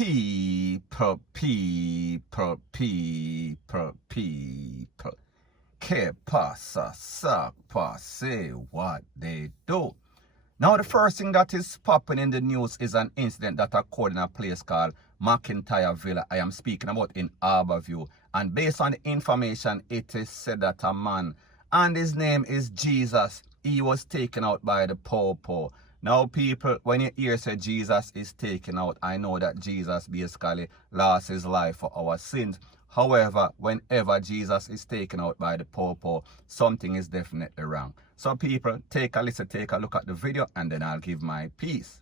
people. Que pasa, sapa, say what they do. Now the first thing that is popping in the news is an incident that occurred in a place called McIntyre Villa. I am speaking about in Harborview. And based on the information, it is said that a man, and his name is Jesus, he was taken out by the popo. Now people, when you hear say Jesus is taken out, I know that Jesus basically lost his life for our sins. However, whenever Jesus is taken out by the popo, something is definitely wrong. So people, take a listen, take a look at the video, and then I'll give my piece.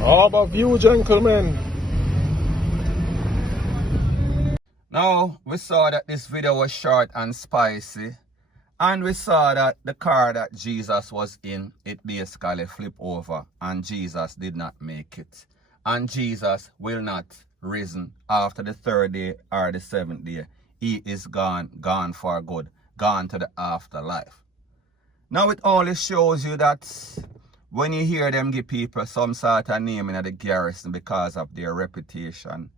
Harborview, gentlemen. Now, we saw that this video was short and spicy. And we saw that the car that Jesus was in, it basically flipped over. And Jesus did not make it. And Jesus will not risen after the third day or the seventh day. He is gone for good. Gone to the afterlife. Now it only shows you that when you hear them give people some sort of name in the garrison because of their reputation,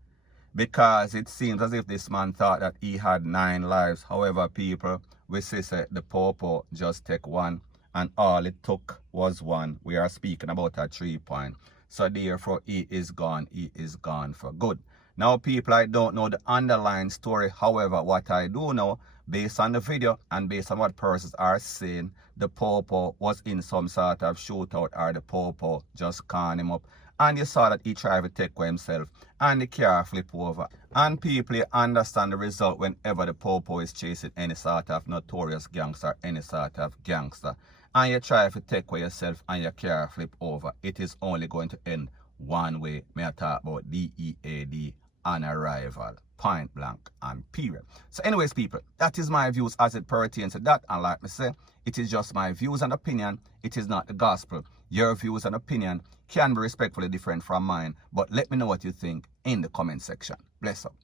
because it seems as if this man thought that he had 9 lives. However, people, we say the popo just take one, and all it took was one. We are speaking about a 3 point. So therefore, he is gone for good. Now, people, I don't know the underlying story. However, what I do know, based on the video and based on what persons are saying, the popo was in some sort of shootout, or the popo just caught him up. And you saw that he tried to take for himself, and the car flip over. And people, you understand the result whenever the popo is chasing any sort of notorious gangster, any sort of gangster, and you try to take for yourself and your car flip over. It is only going to end one way. May I talk about ll3eD on arrival, point blank and period. So anyways, people, that is my views as it pertains to that. And like me say, it is just my views and opinion. It is not the gospel. Your views and opinion can be respectfully different from mine, but let me know what you think in the comment section. Bless up.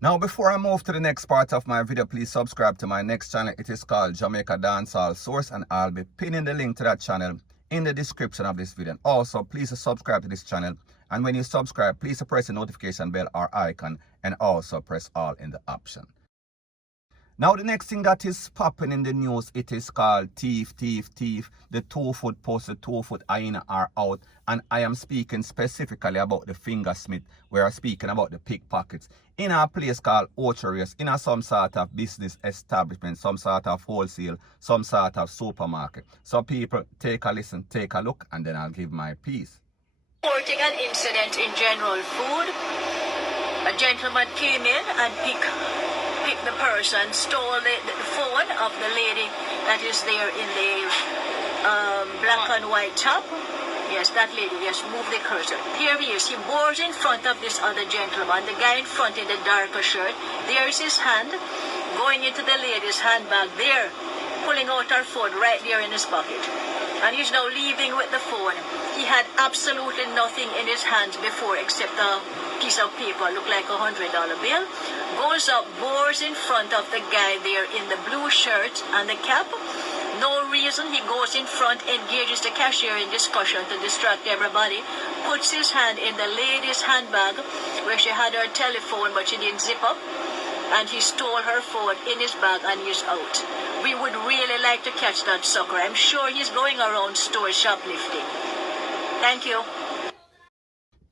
Now, before I move to the next part of my video, please subscribe to my next channel. It is called Jamaica Dancehall Source, and I'll be pinning the link to that channel in the description of this video. Also, please subscribe to this channel, and when you subscribe, please press the notification bell or icon, and also press all in the option. Now, the next thing that is popping in the news, it is called TEEF. The 2-foot post, the 2-foot hyena are out. And I am speaking specifically about the fingersmith. We are speaking about the pickpockets. In a place called OCHO RIOS, in some sort of business establishment, some sort of wholesale, some sort of supermarket. So people, take a listen, take a look, and then I'll give my piece. Reporting an incident in General Food. A gentleman came in and picked the person, stole the phone of the lady that is there in the black and white top. Yes, that lady. Yes, move the cursor. Here he is. He bores in front of this other gentleman. The guy in front in the darker shirt. There's his hand going into the lady's handbag there, pulling out her phone right there in his pocket. And he's now leaving with the phone. He had absolutely nothing in his hands before except a piece of paper, looked like $100 bill. Goes up, bores in front of the guy there in the blue shirt and the cap. No reason. He goes in front, engages the cashier in discussion to distract everybody. Puts his hand in the lady's handbag where she had her telephone but she didn't zip up. And he stole her phone in his bag and he's out. We would really like to catch that sucker. I'm sure he's going around stores shoplifting. Thank you.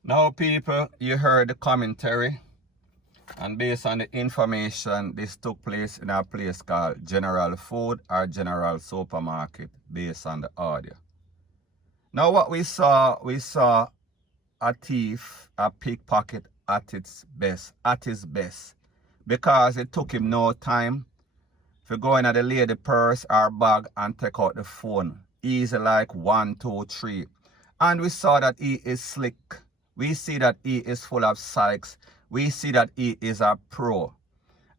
Now, people, you heard the commentary. And based on the information, this took place in a place called General Food or General Supermarket, based on the audio. Now, what we saw a thief, a pickpocket at his best, because it took him no time to go in at the lady purse or bag and take out the phone. Easy like 1, 2, 3. And we saw that he is slick. We see that he is full of psychs. We see that he is a pro.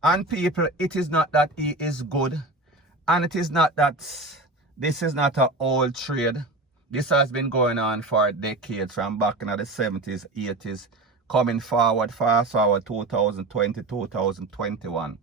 And people, it is not that he is good. And it is not that this is not an old trade. This has been going on for decades, from back in the 70s, 80s, coming forward, fast forward 2020, 2021.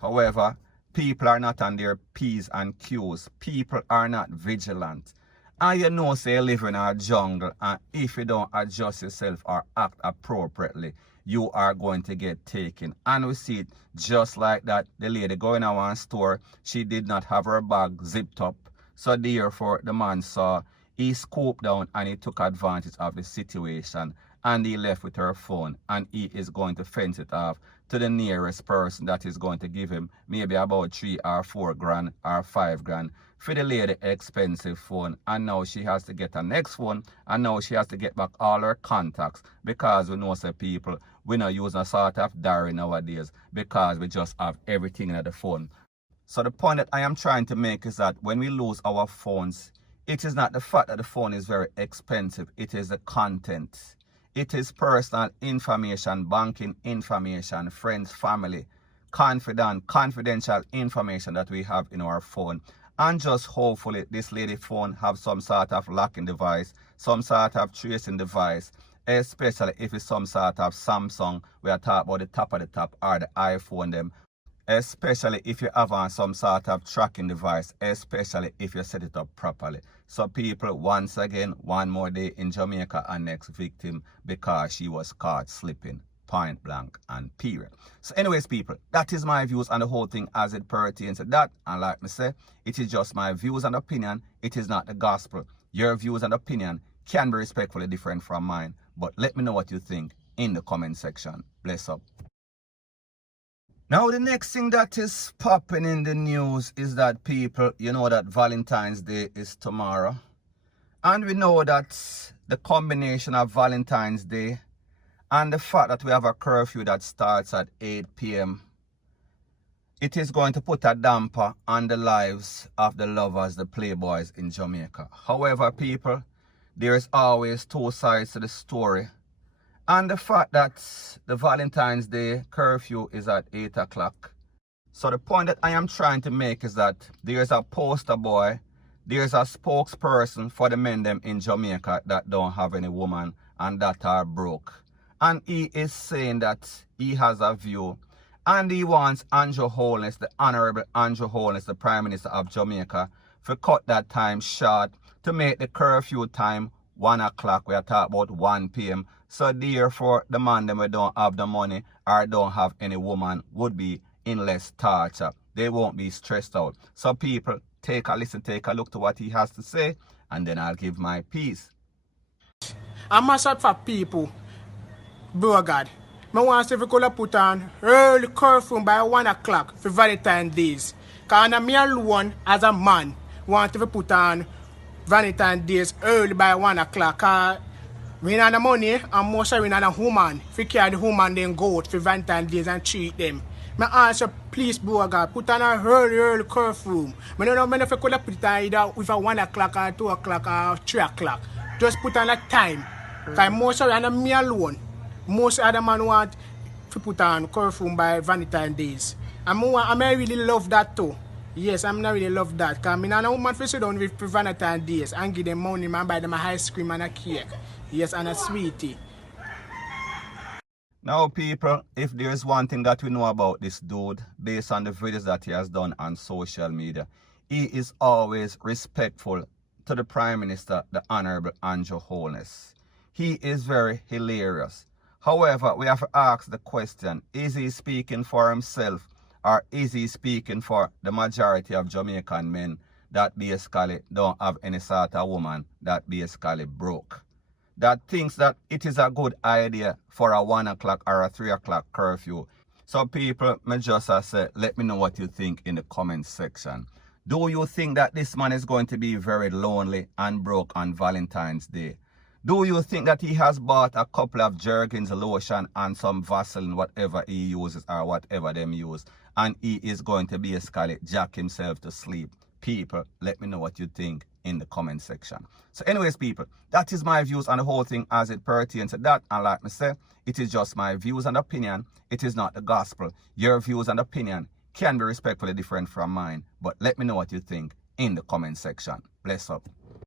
However, People are not on their P's and Q's. People are not vigilant. And you know, say you live in a jungle, and if you don't adjust yourself or act appropriately, you are going to get taken. And we see it just like that. The lady going to one store, she did not have her bag zipped up. So therefore, the man saw, he scooped down and he took advantage of the situation. And he left with her phone, and he is going to fence it off to the nearest person that is going to give him maybe about 3 or 4 grand or 5 grand for the lady expensive phone. And now she has to get a next one, and now she has to get back all her contacts, because we know some people, we not use a sort of diary nowadays because we just have everything in the phone. So the point that I am trying to make is that when we lose our phones, it is not the fact that the phone is very expensive, it is the content. It is personal information, banking information, friends, family, confidential information that we have in our phone. And just hopefully this lady phone have some sort of locking device, some sort of tracing device, especially if it's some sort of Samsung, we are talking about the top of the top, or the iPhone them. Especially if you have on some sort of tracking device, especially if you set it up properly. So people, once again, one more day in Jamaica, and next victim because she was caught slipping, point blank and period. So anyways, people, that is my views on the whole thing as it pertains to that. And like me say, it is just my views and opinion. It is not the gospel. Your views and opinion can be respectfully different from mine. But let me know what you think in the comment section. Bless up. Now, the next thing that is popping in the news is that people, you know that Valentine's Day is tomorrow. And we know that the combination of Valentine's Day and the fact that we have a curfew that starts at 8 p.m., it is going to put a damper on the lives of the lovers, the playboys in Jamaica. However, people, there is always two sides to the story. And the fact that the Valentine's Day curfew is at 8 o'clock. So the point that I am trying to make is that there's a poster boy, there's a spokesperson for the men them in Jamaica that don't have any woman and that are broke. And he is saying that he has a view, and he wants Andrew Holness, the Honorable Andrew Holness, the Prime Minister of Jamaica, to cut that time short to make the curfew time 1 o'clock. We are talking about 1 p.m. So therefore, the man them who don't have the money or don't have any woman would be in less torture. They won't be stressed out. So people, take a listen, take a look to what he has to say, and then I'll give my piece. I'm a sort for people, bro God. I want to see if we could put on early curfew by 1 o'clock for Valentine's Days. Because I'm alone as a man want to put on Valentine's Days early by 1 o'clock. We don't have the money, and most of we don't have a woman. If we carry the woman, then go out for Valentine's Days and treat them. I ask you, please, bro God, put on a early curfew. I don't know if you could put it on either with a 1 o'clock or 2 o'clock or 3 o'clock. Just put on a time. Because most of we are me alone. Most other man want to put on curfew by Valentine's Days. And I really love that too. Yes, I'm not really love that. Because I'm not a woman for sit down with Valentine's Days and give them money, man, buy them a ice cream and a cake. Yes, and a sweetie. Now people, if there is one thing that we know about this dude, based on the videos that he has done on social media, he is always respectful to the Prime Minister, the Honorable Andrew Holness. He is very hilarious. However, we have to ask the question, is he speaking for himself, or is he speaking for the majority of Jamaican men that basically don't have any sort of woman that basically broke? That thinks that it is a good idea for a 1 o'clock or a 3 o'clock curfew. So people, me just say, let me know what you think in the comment section. Do you think that this man is going to be very lonely and broke on Valentine's Day? Do you think that he has bought a couple of Jergens lotion and some Vaseline, whatever he uses or whatever them use, and he is going to basically jack himself to sleep? People, let me know what you think in the comment section. So anyways, people, that is my views on the whole thing as it pertains to that. And like me say, it is just my views and opinion. It is not the gospel. Your views and opinion can be respectfully different from mine. But let me know what you think in the comment section. Bless up.